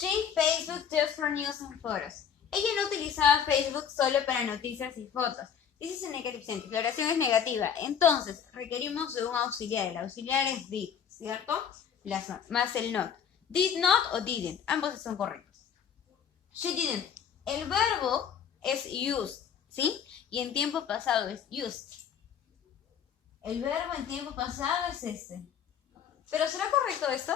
She Facebook just for news and photos. Ella no utilizaba Facebook solo para noticias y fotos. This is a negative sentence. La oración es negativa. Entonces, requerimos de un auxiliar. El auxiliar es did, ¿cierto? Más el not. Did not o didn't. Ambos son correctos. She didn't. El verbo es used, ¿sí? Y en tiempo pasado es used. El verbo en tiempo pasado es este. ¿Pero será correcto esto?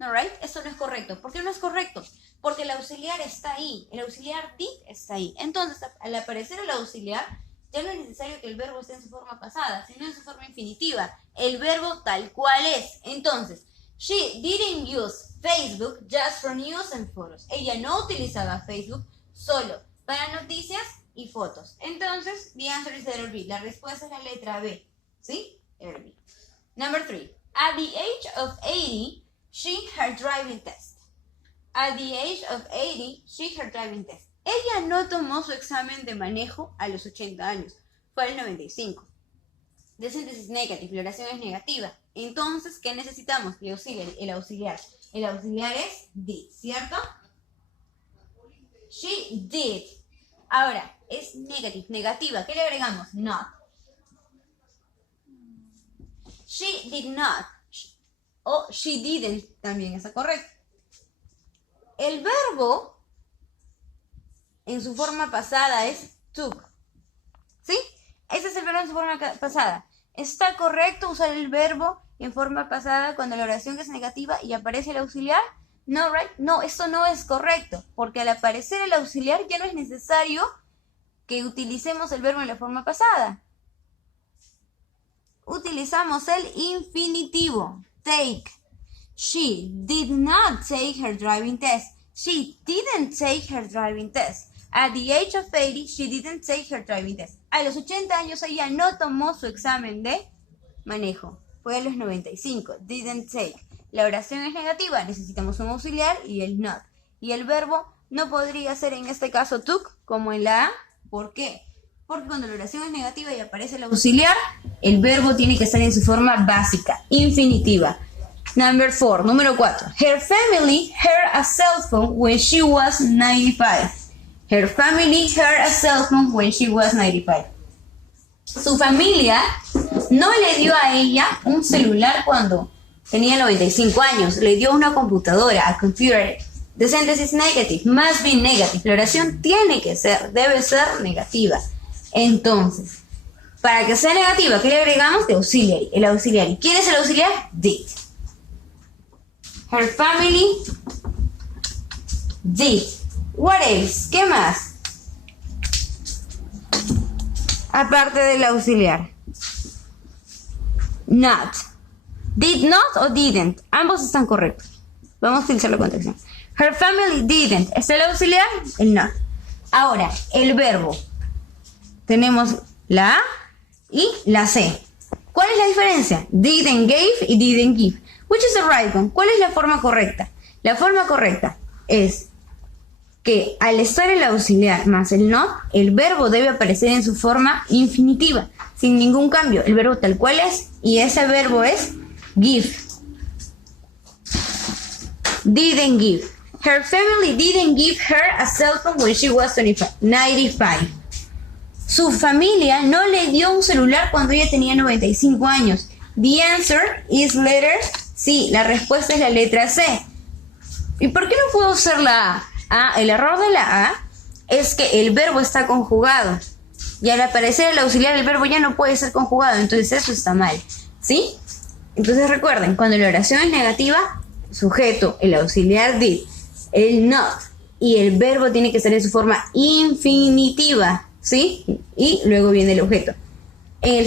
No, right? Esto no es correcto. ¿Por qué no es correcto? Porque el auxiliar está ahí. El auxiliar did está ahí. Entonces, al aparecer el auxiliar, ya no es necesario que el verbo esté en su forma pasada, sino en su forma infinitiva. El verbo tal cual es. Entonces, she didn't use Facebook just for news and photos. Ella no utilizaba Facebook solo para noticias y fotos. Entonces, the answer is letter B. La respuesta es la letra B. ¿Sí? Letter B. Number 3. At the age of 80, she her driving test. At the age of 80, she her driving test. Ella no tomó su examen de manejo a los 80 años. Fue al 95. The sentence is negative. La oración es negativa. Entonces, ¿qué necesitamos? El auxiliar. El auxiliar es did, ¿cierto? She did. Ahora, es negative, negativa. ¿Qué le agregamos? Not. She did not. O she didn't también está correcto. El verbo en su forma pasada es took. ¿Sí? Ese es el verbo en su forma pasada. ¿Está correcto usar el verbo en forma pasada cuando la oración es negativa y aparece el auxiliar? No, right? No, esto no es correcto. Porque al aparecer el auxiliar ya no es necesario que utilicemos el verbo en la forma pasada. Utilizamos el infinitivo. Take. She did not take her driving test. She didn't take her driving test. At the age of 80, she didn't take her driving test. A los 80 años ella no tomó su examen de manejo. Fue a los 95. Didn't take. La oración es negativa. Necesitamos un auxiliar y el not. Y el verbo no podría ser en este caso took como en la A. ¿Por qué? Porque cuando la oración es negativa y aparece el auxiliar, el verbo tiene que estar en su forma básica, infinitiva. Número 4. Her family had a cell phone when she was 95. Her family had a cell phone when she was 95. Su familia no le dio a ella un celular cuando tenía 95 años. Le dio una computadora, a computer. The sentence is negative, must be negative. La oración debe ser negativa. Entonces, para que sea negativa, ¿qué le agregamos? De auxiliary, el auxiliary. ¿Quién es el auxiliar? Did. Her family did. What else? ¿Qué más? Aparte del auxiliar. Not. Did not o didn't. Ambos están correctos. Vamos a utilizar la contracción. Her family didn't. ¿Es el auxiliar? El not. Ahora, el verbo. Tenemos la A y la C. ¿Cuál es la diferencia? Didn't gave y didn't give. Which is the right one? ¿Cuál es la forma correcta? La forma correcta es que al estar el auxiliar más el not, el verbo debe aparecer en su forma infinitiva, sin ningún cambio. El verbo tal cual es, y ese verbo es give. Didn't give. Her family didn't give her a cell phone when she was 95. Su familia no le dio un celular cuando ella tenía 95 años. The answer is letter C. La respuesta es la letra C. ¿Y por qué no puedo usar la A? El error de la A es que el verbo está conjugado. Y al aparecer el auxiliar, el verbo ya no puede ser conjugado. Entonces eso está mal. ¿Sí? Entonces recuerden, cuando la oración es negativa, sujeto, el auxiliar did, el not, y el verbo tiene que estar en su forma infinitiva. ¿Sí? Y luego viene el objeto. En el